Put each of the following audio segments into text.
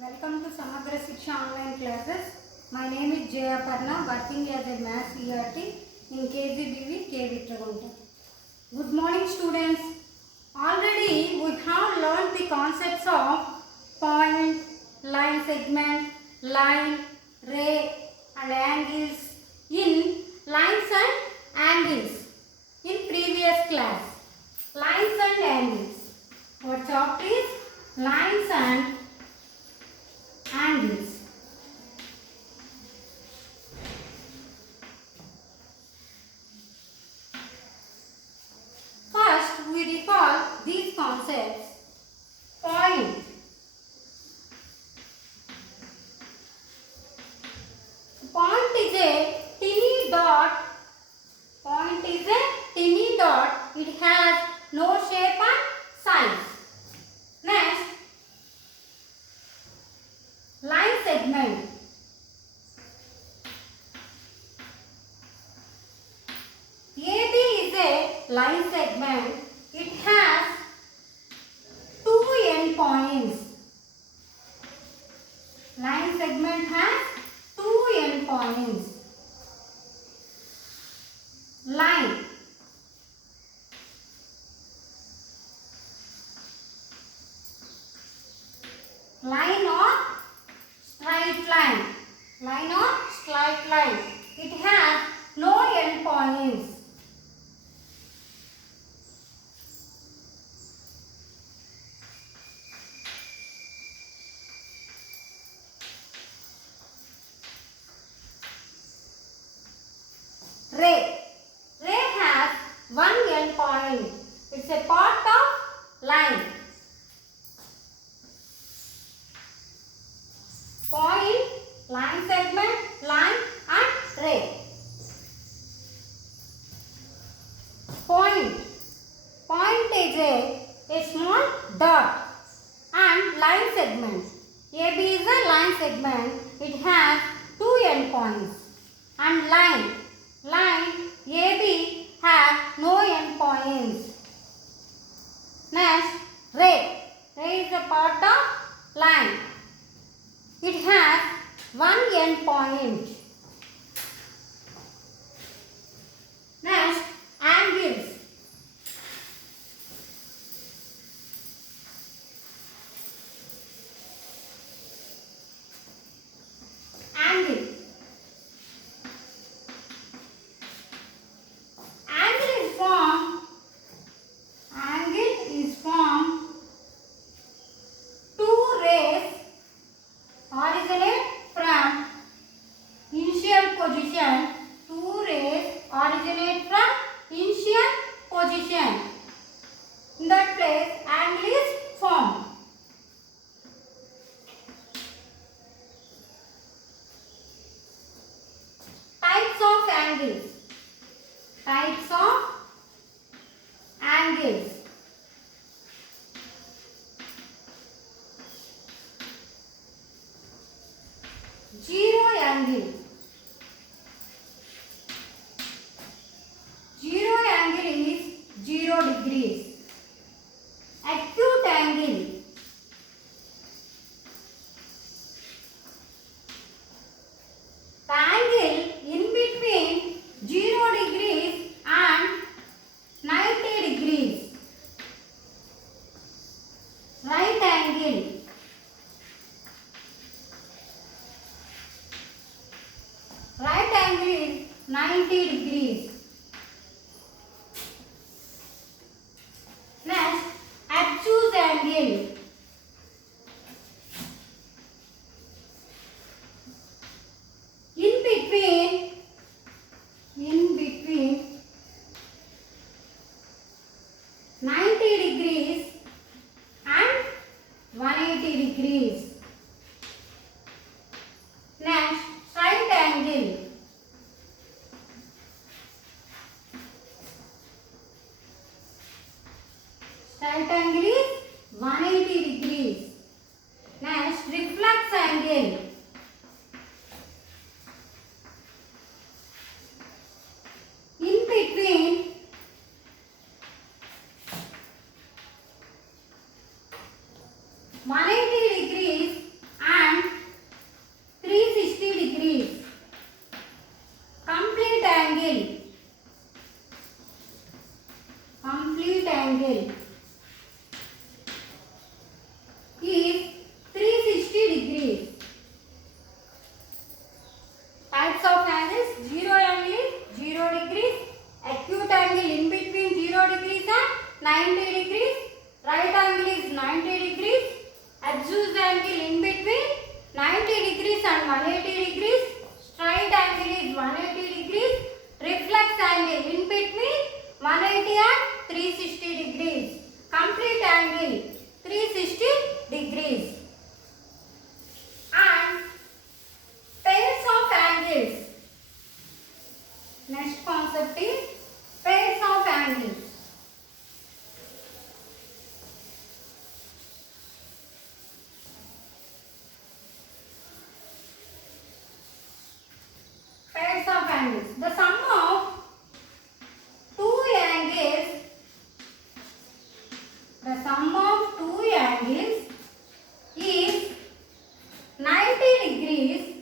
Welcome to Samagra Siksha online classes. My name is J.Aparna, working as a maths ERT in k.G.B.V, K.Bitragunta. Good morning students. Already we have learned the concepts of point, line segment, line, ray and angles in lines and angles in previous class. Lines and angles. Our chapter is lines and angles. First, we recall these concepts. Point. Point is a tiny dot. Point is a tiny dot. It has no shape and size. Next, line segment. AB is a line segment. It has two endpoints. Line segment has two endpoints. Line. Line or straight line. Line or straight line. It has no endpoints. Ray. Ray has one endpoint. It's a part of line. Point, line segment, line and ray. Point. Point is a small dot and line segment. AB is a line segment. It has two endpoints. And line. Line AB has no endpoints. Next, ray. Ray is a part of line. It has one endpoint. Next, angles. Angle. Angle is formed two rays originate from initial position. Two rays originate from initial position. In that place, angle is formed. Types of angles. Types of angles. Zero angle. Zero angle is 0 degrees. Acute angle. The angle in between 0 degrees and 90 degrees. Right angle. Right angle is 90 degrees. Next, obtuse angle. In between 90 degrees and 180 degrees. Next, straight angle. Straight angle is 180 degrees. Next, reflex angle. In between 180 degrees degrees and 180 degrees. Straight angle is 180 degrees. Reflex angle in between 180 and 360 degrees. Complete angle 360 degrees. And pairs of angles. Next concept is pairs of angles. Pairs of angles. The sum of two angles. The sum of two angles is 90 degrees.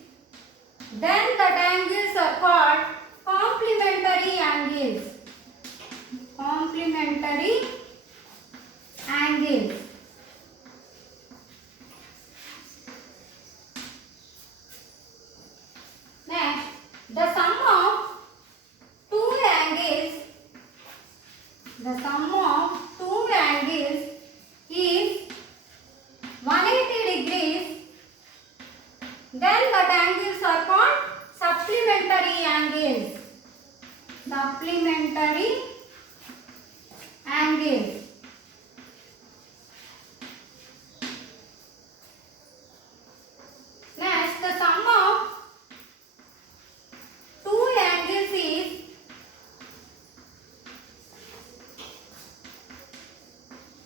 Then that angles are called complementary angles. Complementary angles. Next, the sum of two angles. The sum of two angles is 180 degrees. Then that angles are called supplementary angles. Supplementary angles. Next, the sum of two angles is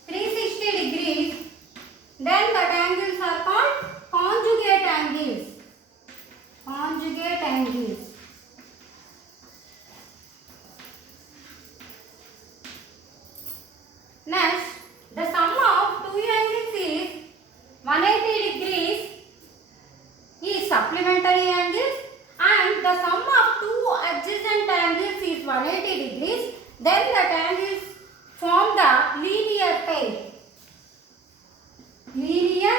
360 degrees. Then that angles are called conjugate angles. Conjugate angles. Next, the sum of two angles is 180 degrees is supplementary angles, and the sum of two adjacent angles is 180 degrees. Then that angles form the linear pair. Linear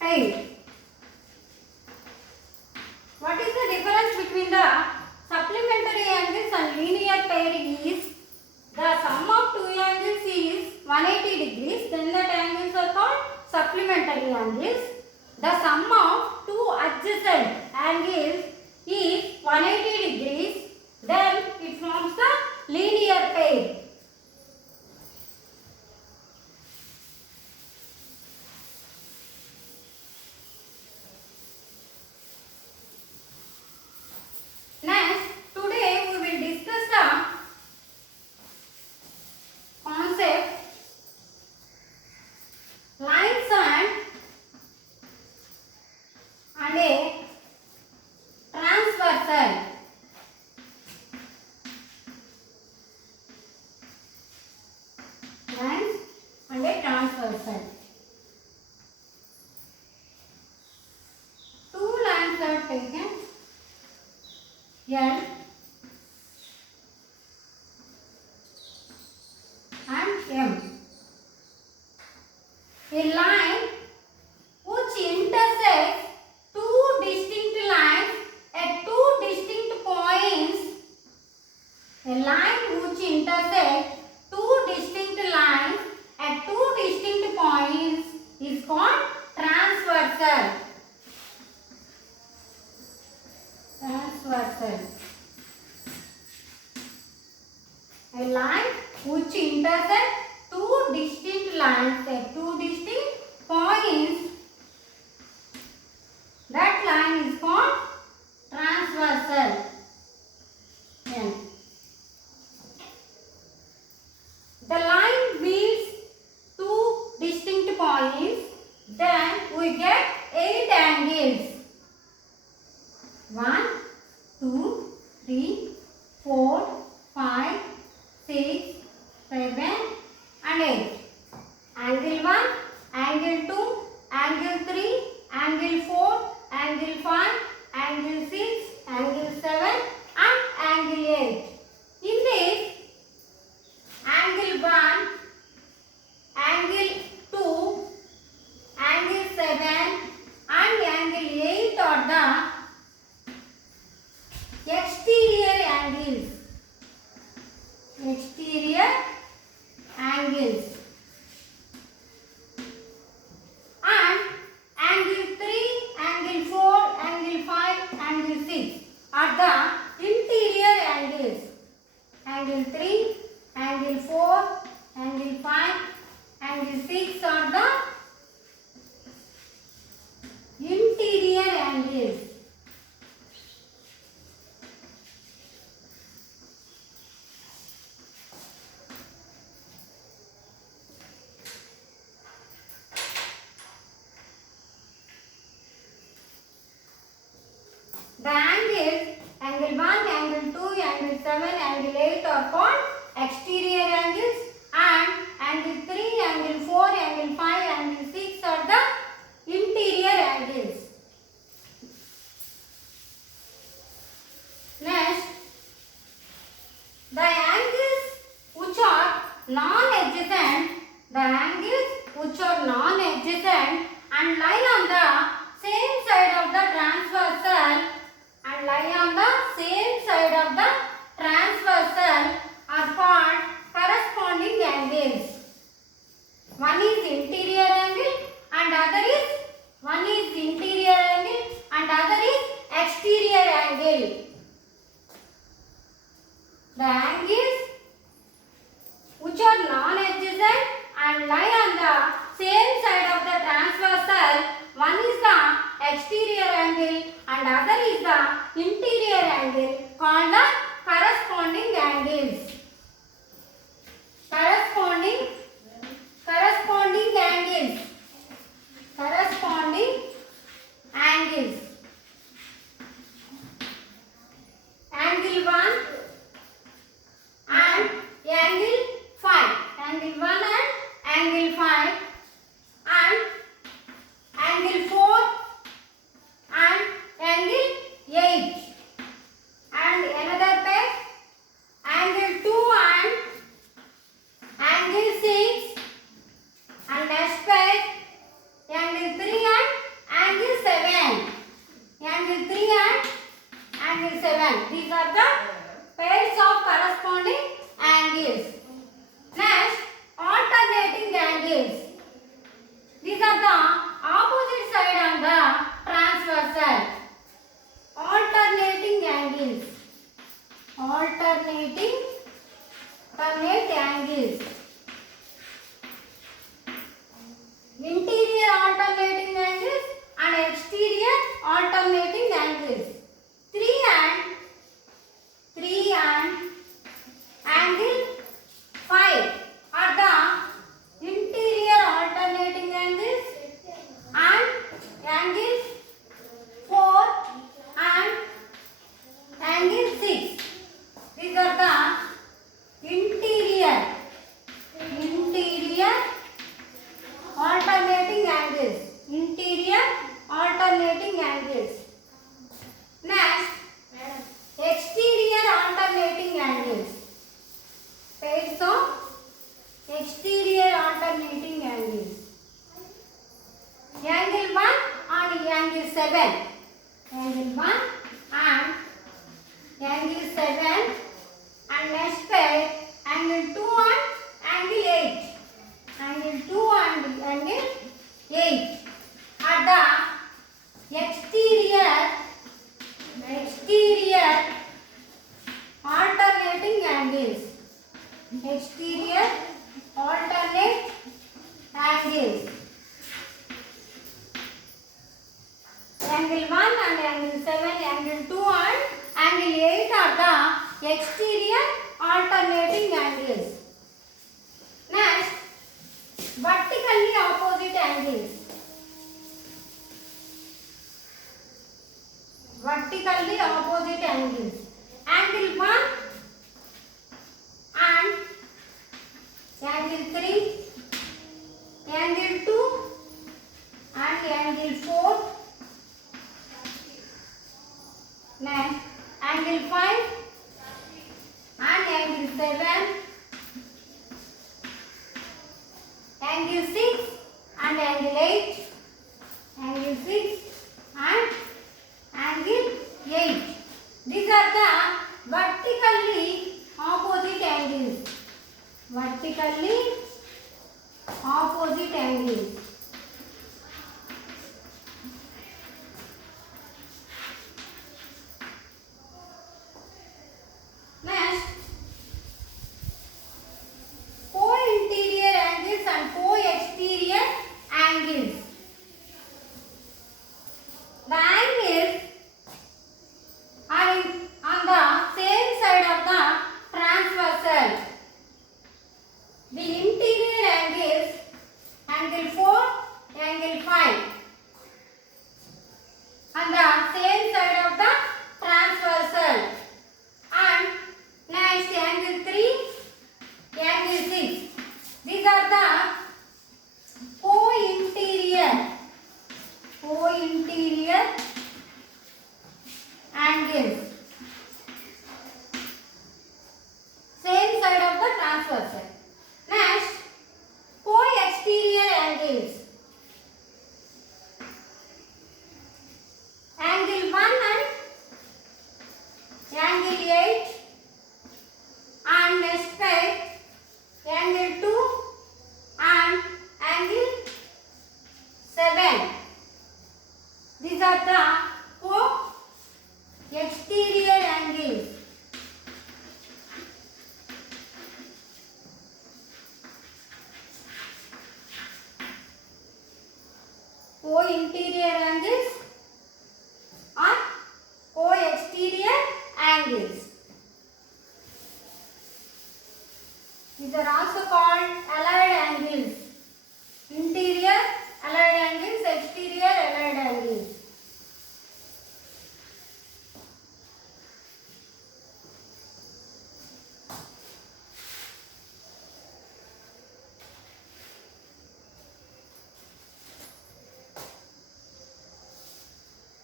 pair. What is the difference between the supplementary angles and linear pair is the sum of two angles is 180 degrees. Then that angles are called supplementary angles. The sum of two adjacent angles is 180 degrees. Then it forms the linear pair. Next, today we will discuss the concept lines and a transversal. Lines and a transversal. Two lines are taken. L and M. A line which intersects two distinct lines at two distinct points. A line which intersects two distinct lines at two distinct points is called transversal. Transversal. angle 7, angle 8 are called exterior angles, and angle 3, angle 4, angle 5, angle 6 are the interior angles. Next, the angles which are non-adjacent, and lie on the same side of the transversal are called corresponding angles. One is interior angle and other is exterior angle. The angles which are non-adjacent and lie on the same side of the transversal, one is the exterior angle and other is the interior angle, called the corresponding angles. Corresponding angles. Angle 1 and angle 5. Angle 1 and angle 5, and angle 4 and angle 8. And another pair, angle 2 and angle 6, and next pair, angle 3 and angle 7. Angle 3 and angle 7. These are the pairs of corresponding angles. Next, alternating angles. These are the opposite side on the transversal. Alternating angles. Alternate angles. Interior alternating angles and exterior alternating angles. 3 and angle 5 are the interior alternating angles, and angle 4 and angle 6. These are the interior alternating angles. Next, exterior alternating angles. Pairs of exterior alternating angles. Angle 1 and angle 7. Angle 1 and angle 7, and next pair, angle 2 and angle 8. Angle 2 and angle 8 are the exterior alternating angles. Exterior alternate angles. Angle 1 and angle 7, angle 2 and angle 8 are the exterior alternating angles. Next, vertically opposite angles. Vertically opposite angles. Angle 1 and angle 3, angle 2 and angle 4. Next, angle 5 and angle 7, angle 6 and angle 8, angle 6 and angle 8. These are the vertically opposite angles. Vertically opposite angles. Next, co-interior angles and co-exterior angles. The angles are on the same side of the transversal. The interior angles, angle 4, angle 5, on the same side of the transversal, and co-interior angles. Same side of the transversal. Next, co-exterior angles. Angle 1 and angle 8, and next side angle 2 and angle 7. These are the co-exterior angles. Co-interior angles or co-exterior angles. These are also called allied angles. Interior allied angles, exterior allied angles.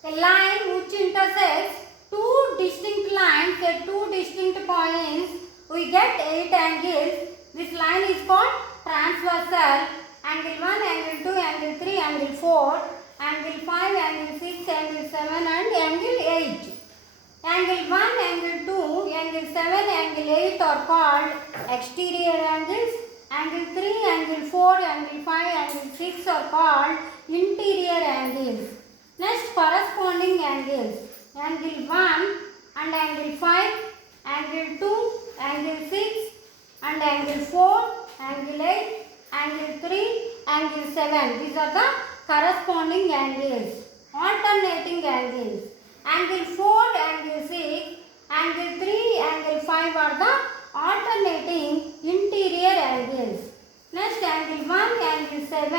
A line which intersects two distinct lines at two distinct points, we get 8 angles. This line is called transversal. Angle 1, angle 2, angle 3, angle 4, angle 5, angle 6, angle 7 and angle 8. Angle 1, angle 2, angle 7, angle 8 are called exterior angles. Angle 3, angle 4, angle 5, angle 6 are called interior angles. Next, corresponding angles. Angle 1 and angle 5, angle 2, angle 6 and angle 4, angle 8, angle 3, angle 7. These are the corresponding angles. Alternating angles. Angle 4, angle 6, angle 3, angle 5 are the alternating interior angles. Next, angle 1, angle 7,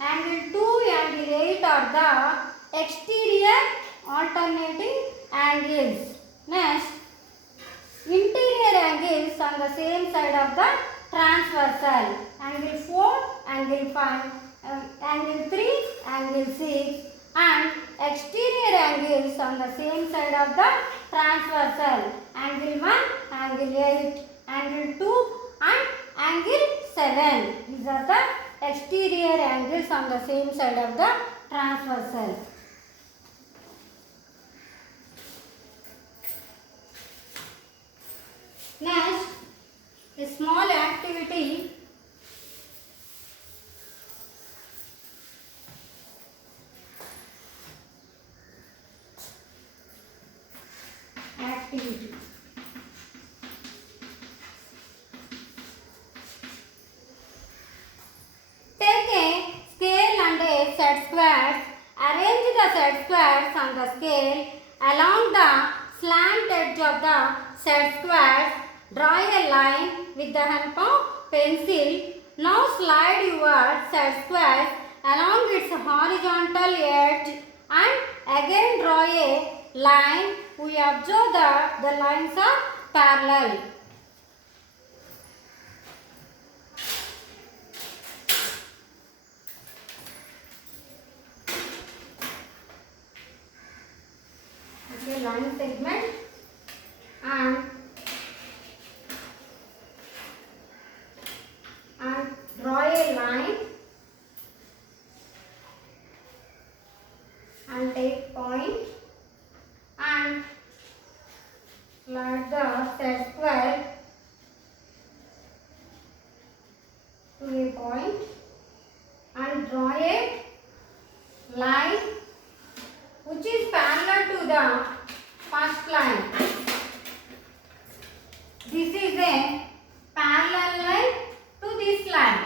angle 2, angle 8 are the exterior alternating angles. Next, interior angles on the same side of the transversal. Angle 4, angle 5, angle 3, angle 6 and exterior angles on the same side of the transversal. Angle 1, angle 8, angle 2 and angle 7. These are the exterior angles on the same side of the transversal. Next, a small activity. Take a scale and a set squares. Arrange the set squares on the scale along the slant edge of the set squares. Draw a line with the help of pencil. Now slide your set squares along its horizontal edge and again draw a line. We observe that the lines are parallel. Okay, line segment and draw a line and take point and slide the set square to a point and draw a line which is parallel to the first line. This is a parallel line to this line.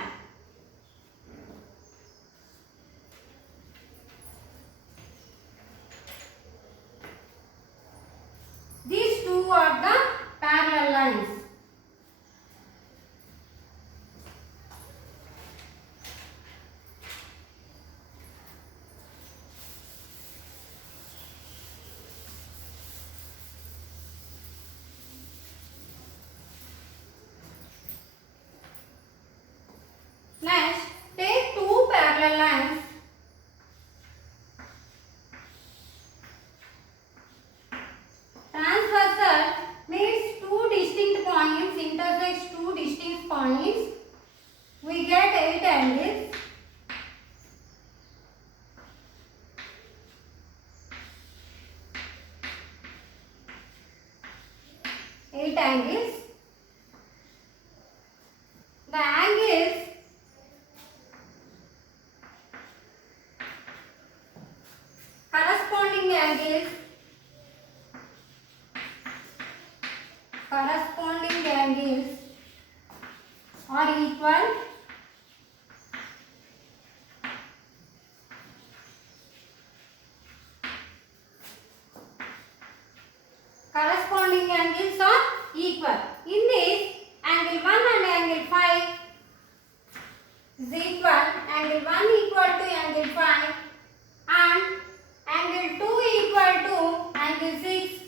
These two are the parallel lines. Next, take two parallel lines points, we get 8 angles. Eight angles. The angles corresponding angles are equal. Corresponding angles are equal. In this, angle 1 and angle 5 is equal. Angle 1 equal to angle 5 and angle 2 equal to angle 6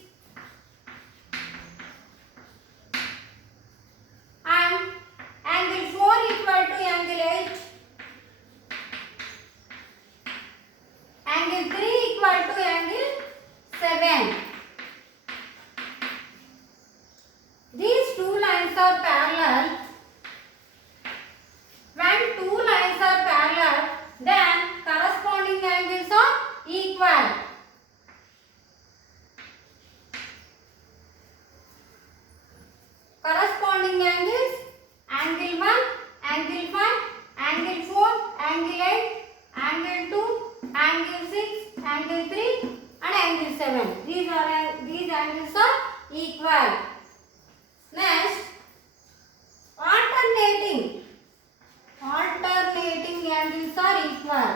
and angle 4 equal to angle 8. Angle 3 equal to angle 7. These two lines are parallel. When two lines are parallel, then corresponding angles are equal. Corresponding angles: angle 1, angle 5, angle 4, angle 8, angle 2, angle 6, angle 3 and angle 7. These angles are equal. Next, alternating angles are equal.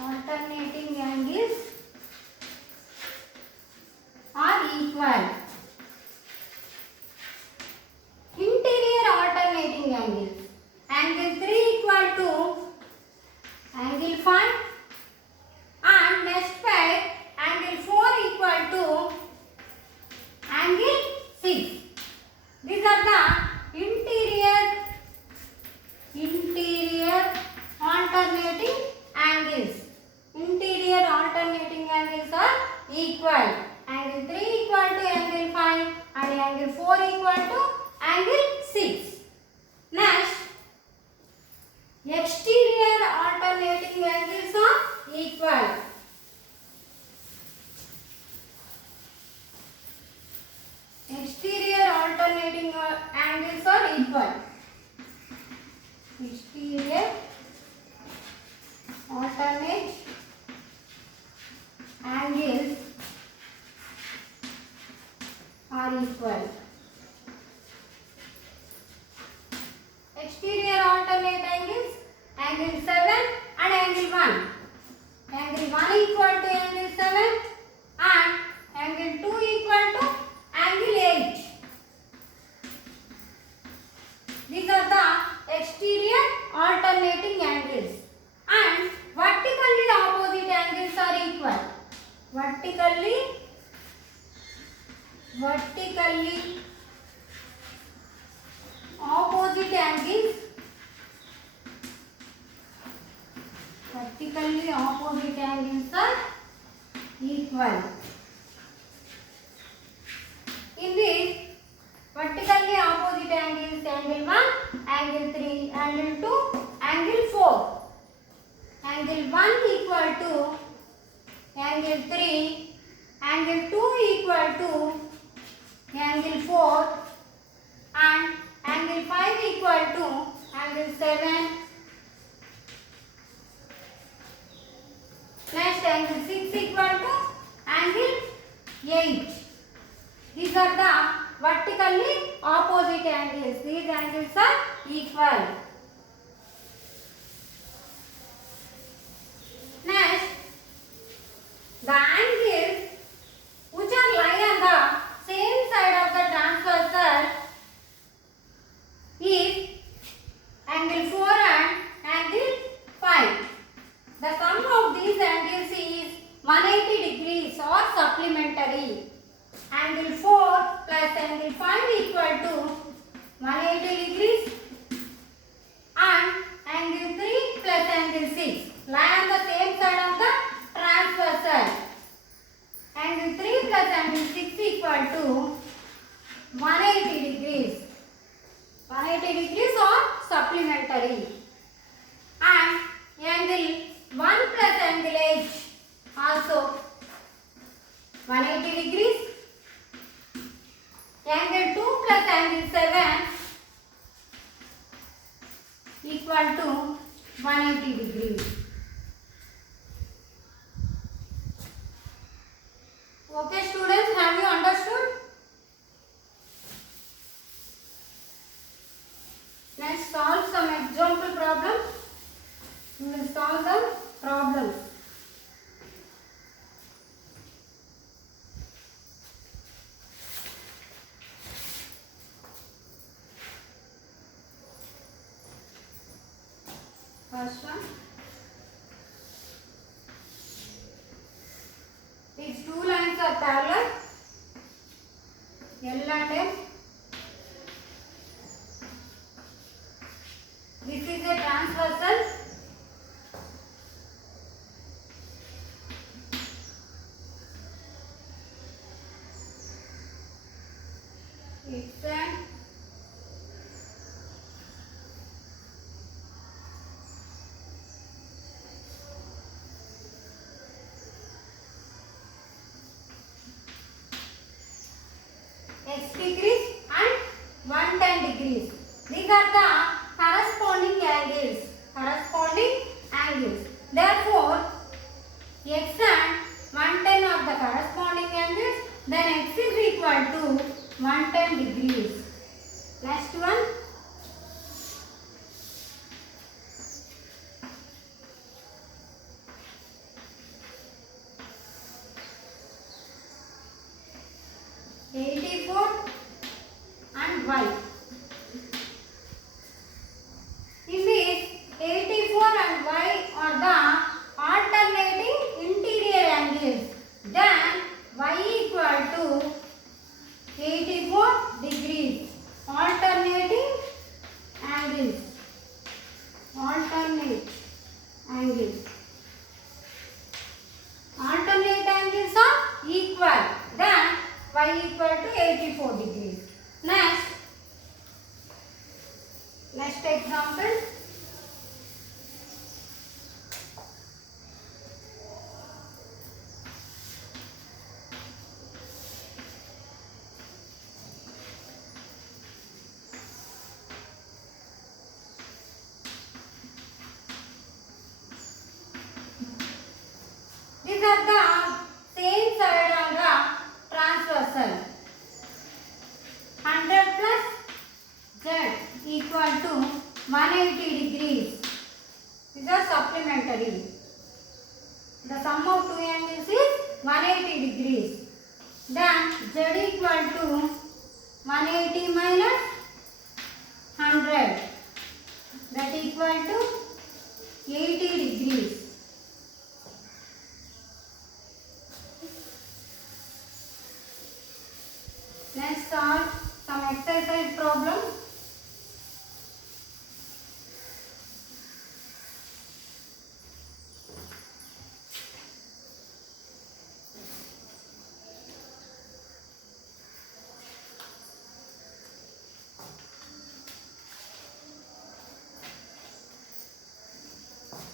Alternating angles are equal. Interior alternating angles. Angle 3 equal to angle 5 and next pair angle 4 equal to angle 6. These are the interior alternating angles. Interior alternating angles are equal. Angle 3 equal to angle 5 and angle 4 equal to angle 6. Next, exterior alternating angles are equal. Exterior alternating angles are equal. Exterior alternate angles are equal. Exterior alternate angles, angle 7 and angle 1. Angle 1 equal to angle 7 and angle 2 equal to angle 8. These are the exterior alternating angles. And vertically opposite angles are equal. Vertically opposite angles are equal. In this, vertically opposite angles, angle 1, angle 3, angle 2, angle 4. Angle 1 equal to angle 3, angle 2 equal to angle 4 and angle 5 equal to angle 7. Next, angle 6 equal to angle 8. These are the vertically opposite angles. These angles are equal. Next, the angles which are lying on the same side of the transversal is angle 4 and angle 5. The sum of these angles is 180 degrees or supplementary. Angle 4 plus angle 5 equal to 180 degrees and angle 3 plus angle 6 lie on the same side of the transversal. Angle 3 plus angle 6 equal to 180 degrees. 180 lines are parallel. L and M. This is a transversal. X and X degrees and 110 degrees. These are the corresponding angles. Therefore, X and 110 are the corresponding angles. Then X is equal to 110 degrees. Next one. And Y. In this 84 and Y are the alternating interior angles. Then Y equal to 84 degrees. Alternating angles. Alternate angles are equal. Then Y equal to 84 degrees. Next example. These are the same side on the transversal. 100 plus Z equal to 180 degrees. These are supplementary. The sum of two angles is 180 degrees. Then Z equal to 180 minus 100. That equal to 80 degrees. Let's solve some exercise problem.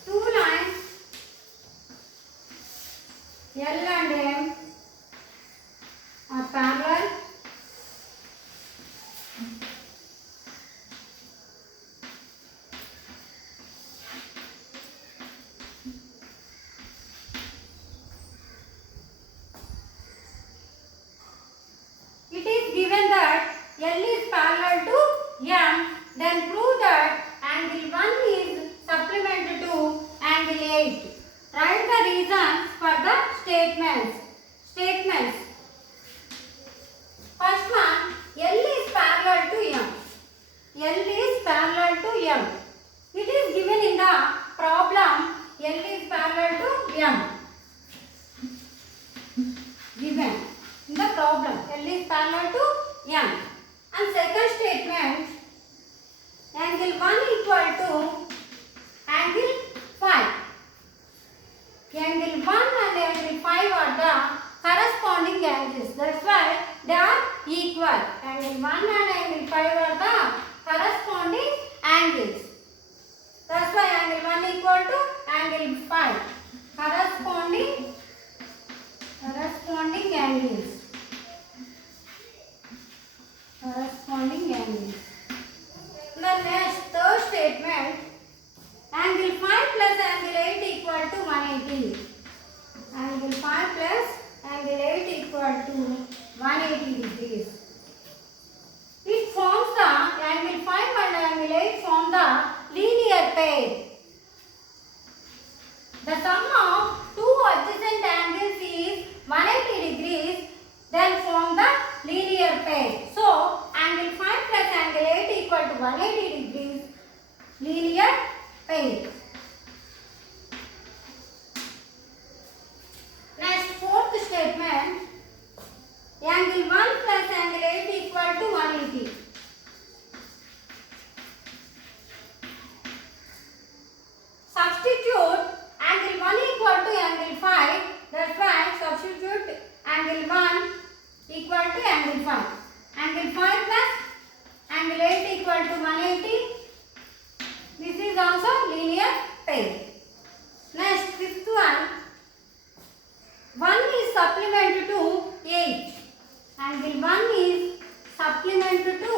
Two lines L and M are parallel. It is given that L is parallel to M, then prove that angle 1 is supplemented to angle 8. Write the reasons for the statements. First one, L is parallel to M. It is given in the problem L is parallel to M. Given in the problem L is parallel to M. And second statement, angle 1 equal to angle 5. Angle 1 and angle 5 are the corresponding angles. That's why they are equal. Angle 1 and angle 5 are the corresponding angles. That's why angle 1 equal to angle 5. Corresponding angles. The next third statement, angle 5 plus angle 8 equal to 180. Angle 5 plus angle 8 equal to 180 degrees. It forms the angle 5 and angle 8 form the linear pair. The sum of two adjacent angles is 180 degrees, then form the linear pair. So, angle 5 plus angle 8 equal to 180 degrees, linear pair. Next, fourth statement, supplement to 8. Angle 1 is supplement to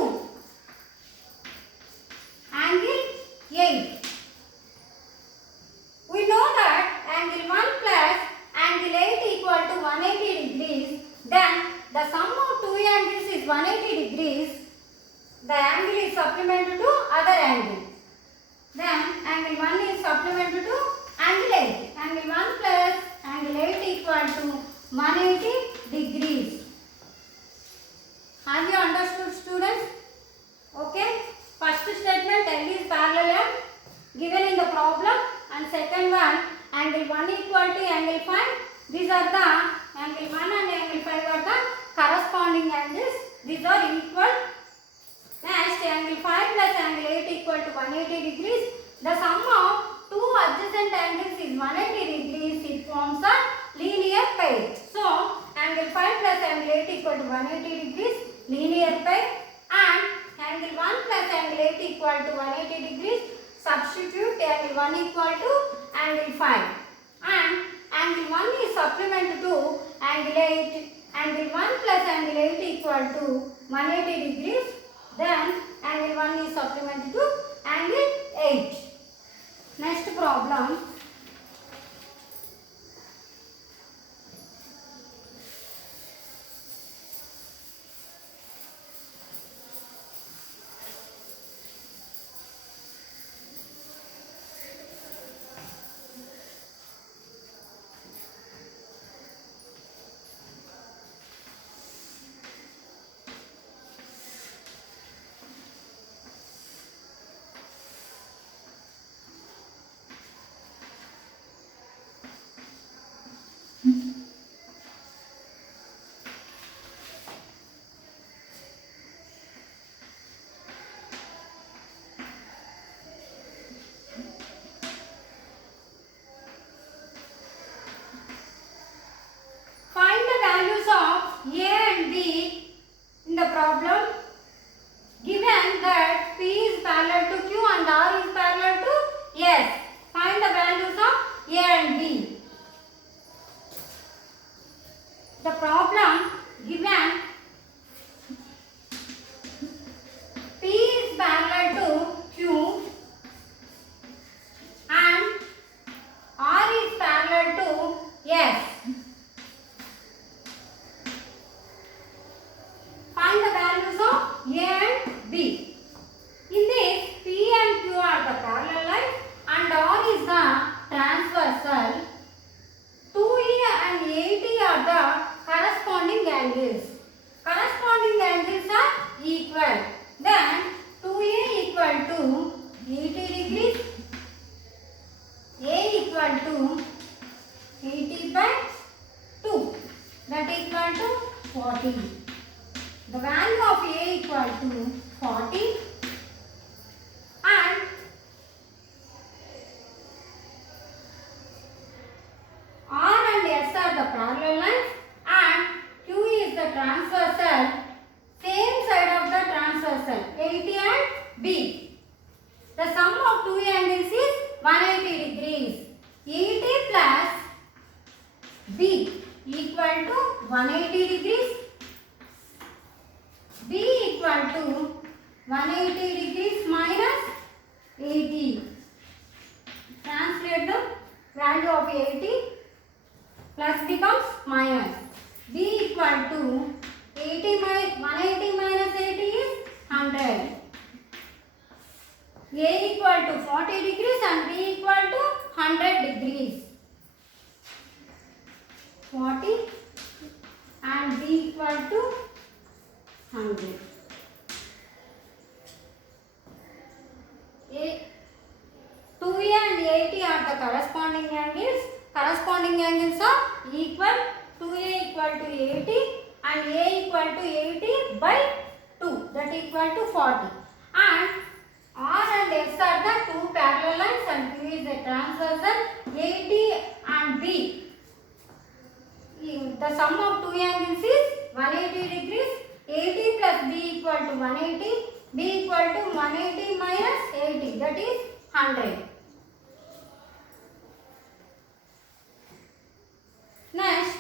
angle 8. We know that angle 1 plus angle 8 equal to 180 degrees. Then the sum of two angles is 180 degrees. The angle is supplemented to other angle. Then angle 1 is supplemented to angle 8. Angle 1 plus angle 8 equal to 180 degrees. Have you understood, students? Okay. First statement, L is parallel given in the problem, and second one, angle 1 equal to angle 5. These are the angle 1 and angle 5 are the corresponding angles. These are equal. Next, angle 5 plus angle 8 equal to 180 degrees. The sum of two adjacent angles is 180 degrees. It forms a linear pair. So, angle 5 plus angle 8 equal to 180 degrees, linear pair, and angle 1 plus angle 8 equal to 180 degrees. Substitute angle 1 equal to angle 5, and angle 1 is supplemented to angle 8. Angle 1 plus angle 8 equal to 180 degrees. Then angle 1 is supplemented to angle 8. Next problem. The value of A equal to 40 and R and S are the parallel lines and Q is the transversal, same side of the transversal, 80 and B. The sum of two angles is 180 degrees. 80 plus B equal to 180 degrees. B equal to 180 degrees minus 80. Translate the value of 80. Plus becomes minus. B equal to 180 minus 80 is 100. A equal to 40 degrees and B equal to 100 degrees. 40 and B equal to 100. 2A and 80 are the corresponding angles. Corresponding angles are equal. 2A equal to 80 and A equal to 80 by 2, that equal to 40. And R and S are the two parallel lines and Q is a transversal. 80 and B. The sum of two angles is 180 degrees. 80 plus B equal to 180. B equal to 180 minus 80, that is 100. Next,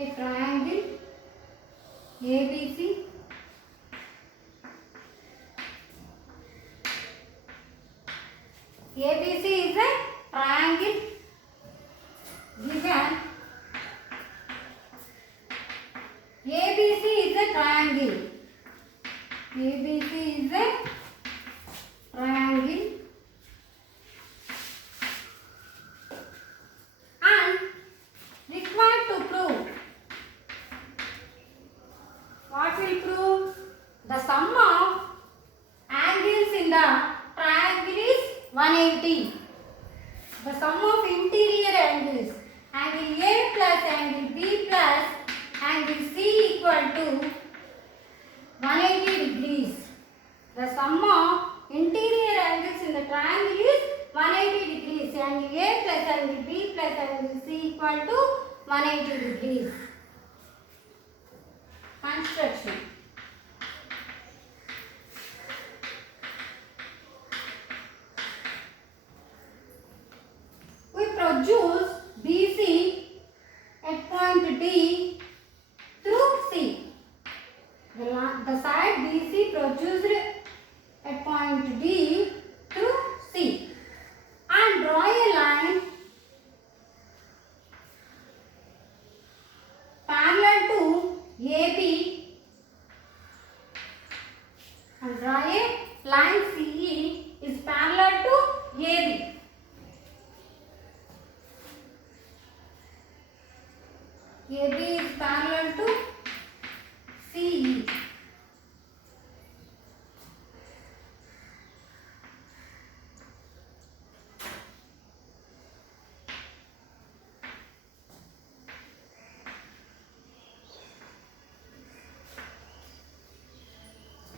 a triangle ABC. ABC is a triangle given. ABC is a triangle. ABC is a triangle and required to prove. What will prove? The sum of angles in the triangle is 180. The sum of interior angles, angle A plus angle B plus angle C equal to 180 degrees. The sum of interior angles in the triangle is 180 degrees. Angle A plus angle B plus angle C equal to 180 degrees. Construction. We produce BC at point D through C. The side BC produced at point D through C and draw a line parallel to AB and draw a line CE is parallel to AB. AB is parallel to CE.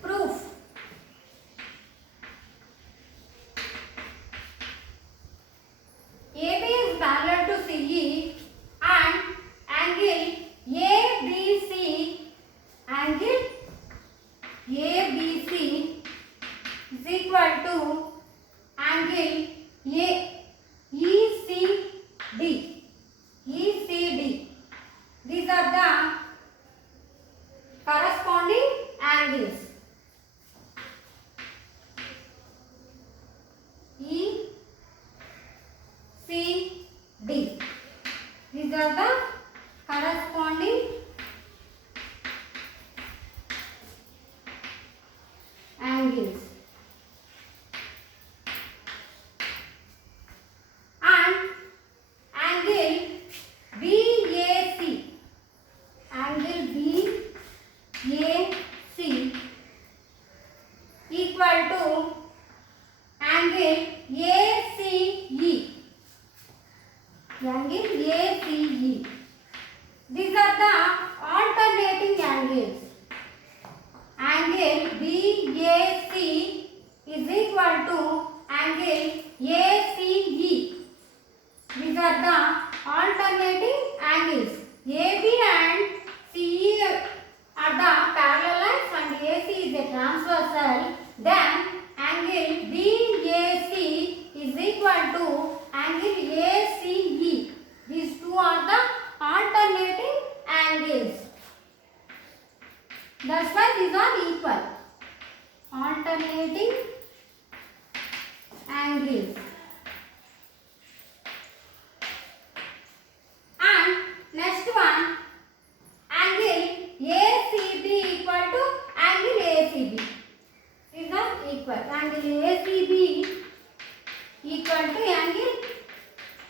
Proof. AB is parallel to CE and angle ABC is equal to angle ECD. These are the corresponding angles. ECD. These are the corresponding angles. And angle BAC. Angle BAC equal to angle ACE. Angle ACE. These are the alternating angles. Angle BAC is equal to angle ACE. These are the alternating angles. AB and CE are the parallel lines and AC is a transversal. Then angle BAC is equal to angle ACE. These two are the alternating angles. That's why these are equal. Alternating angles. And next one, angle ACB equal to angle ACB. These are equal. Angle ACB equal to angle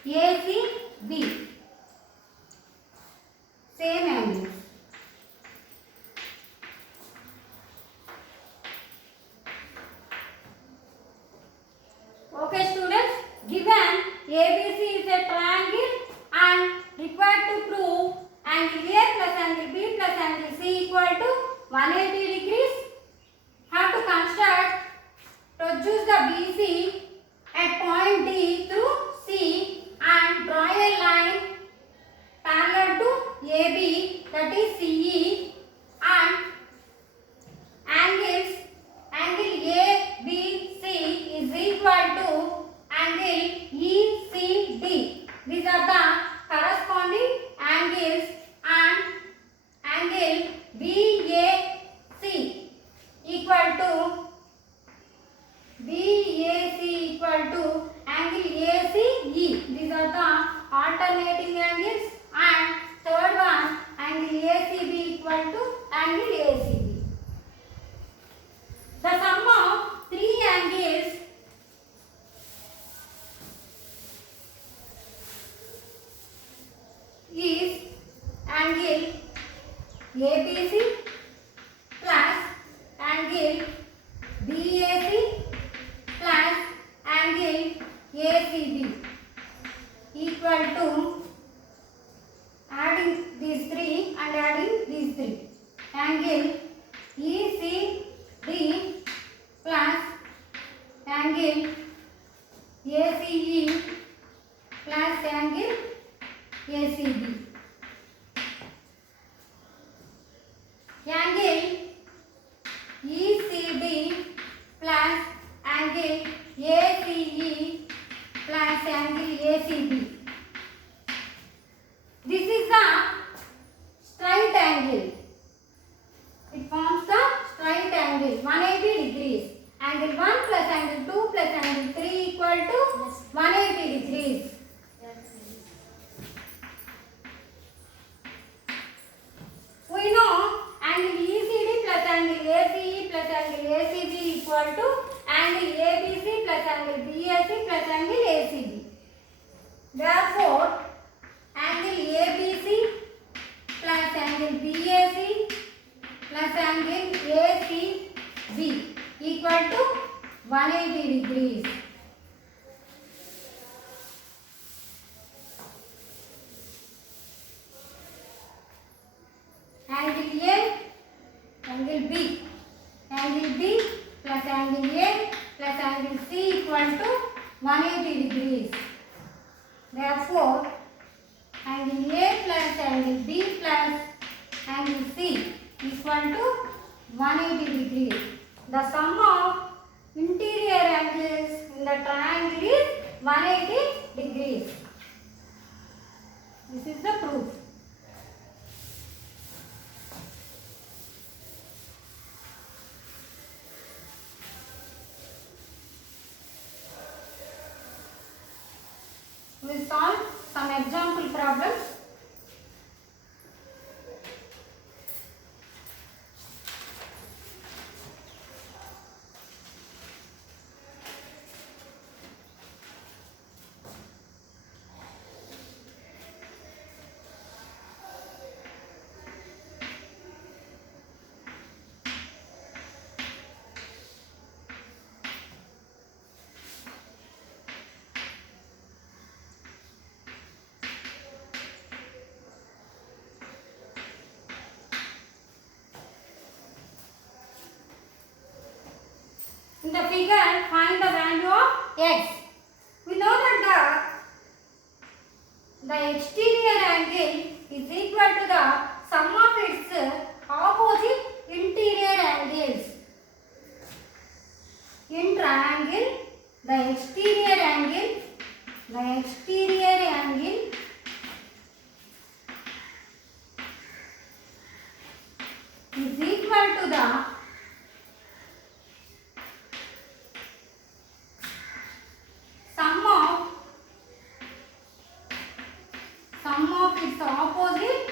ACB. Same angles. Okay students, given ABC is a triangle and required to prove angle A plus angle B plus angle C equal to 180 degrees, have to construct, produce the BC at point D through C and draw a line parallel to AB, that is CE, and angle ABC is equal to angle ECD. These are the corresponding angles and ABC plus angle BAC plus angle ACB equal to adding these three and adding these three. Angle ECD plus angle ACE plus angle ACB. Angle ECD plus angle ACE plus angle ACB. This is the straight angle. It forms the straight angle 180 degrees. Angle 1 plus angle 2 plus angle 3 equal to 180 degrees. We know angle ECD plus angle ACE plus angle ACB equal to angle ABC plus angle BAC plus angle ACB. Therefore, angle ABC plus angle BAC plus angle ACB equal to 180 degrees. Angle A, angle B. Angle B plus angle A plus angle C equal to 180 degrees. Therefore, angle A plus angle B plus angle C equal to 180 degrees. The sum of interior angles in the triangle is 180 degrees. This is the proof. We will solve some example problems. In the figure, find the value of x. We know that the exterior angle is equal to the sum of its opposite interior angles. In triangle, the exterior angle is equal to the sum of its opposite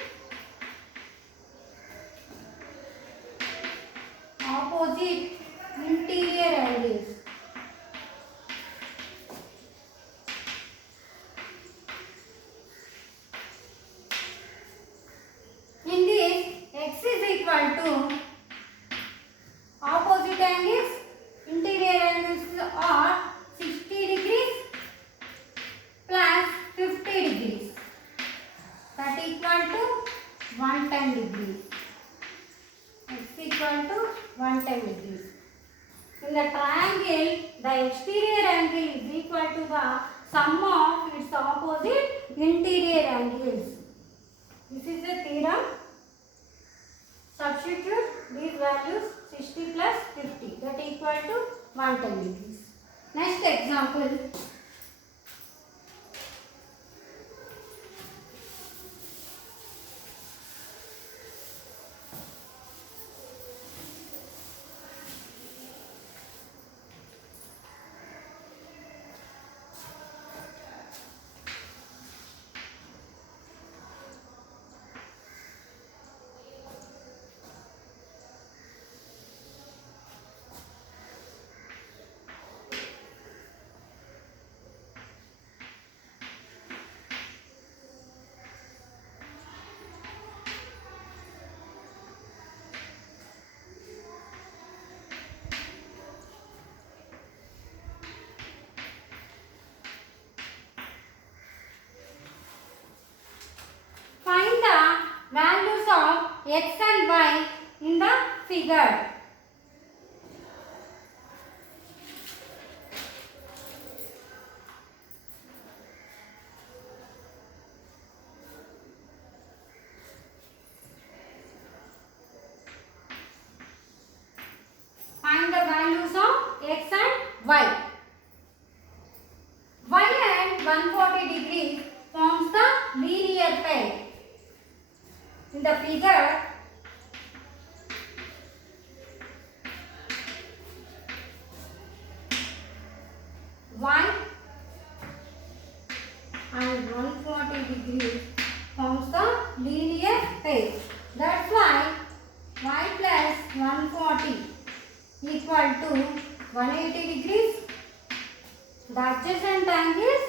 interior angles. In this, x is equal to opposite angles, interior angles are 60 degrees plus 50 degrees. That equal to 110 degrees. X equal to 110 degrees. In the triangle, the exterior angle is equal to the sum of its opposite interior angles. This is the theorem. Substitute these values 60 plus 50, that equal to 110 degrees. Next example. of x and y in the figure. Find the values of x and y. Y at 140 degrees forms the linear pair. In the figure, y and 140 degrees forms the linear pair. That's why y plus 140 equal to 180 degrees. The adjacent angle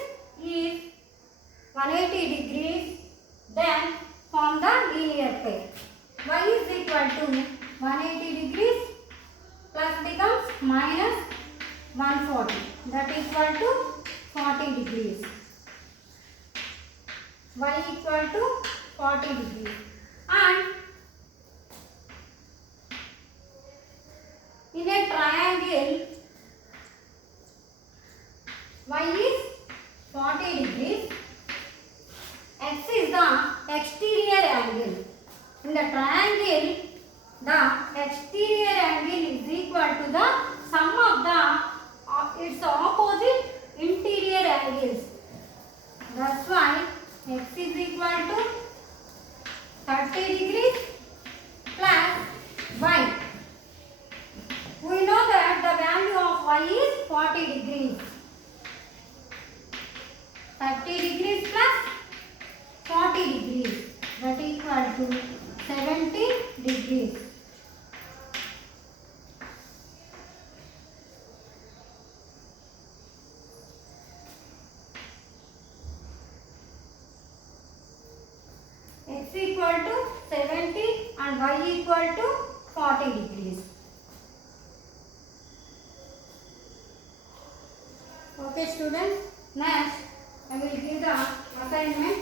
is 180 degrees, then form the linear pair. Y is equal to 180 degrees plus becomes minus 140, that equal to 40 degrees. Y equal to 40 degrees. And in a triangle, y is 40 degrees, x is the exterior angle. In the triangle, the exterior angle is equal to the sum of its opposite interior angles. That's why x is equal to 30 degrees plus y. We know that the value of y is 40 degrees. 30 degrees plus 40 degrees, that equal to 70 degrees. X equal to 70 and y equal to 40 degrees. Okay students, next I will give the assignment.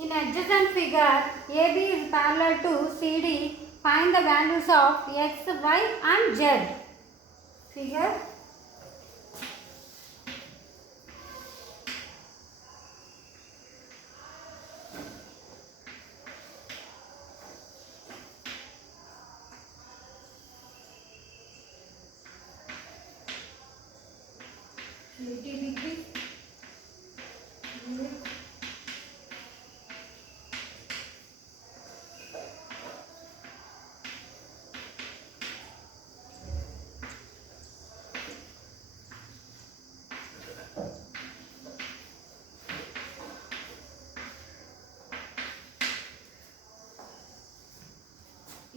In adjacent figure, AB is parallel to CD. Find the values of x, y and z. Figure.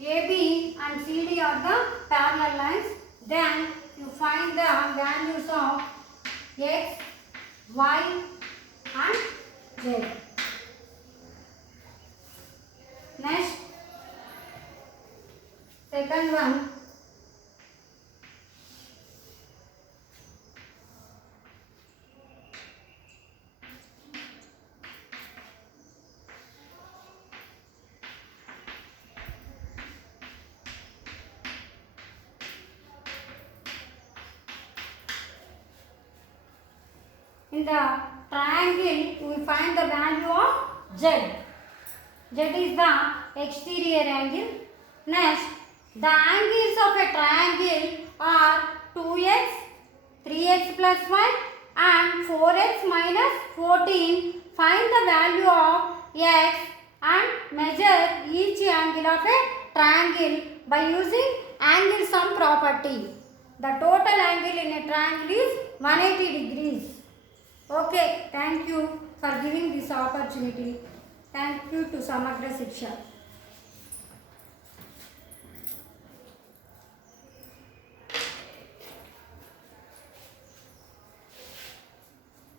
AB and CD are the parallel lines. Then you find the values of x, y and z. Next, second one. In the triangle, we find the value of z. Z is the exterior angle. Next, the angles of a triangle are 2x, 3x plus 1 and 4x minus 14. Find the value of x and measure each angle of a triangle by using angle sum property. The total angle in a triangle is 180 degrees. Okay, thank you for giving this opportunity. Thank you to Samagra Siksha.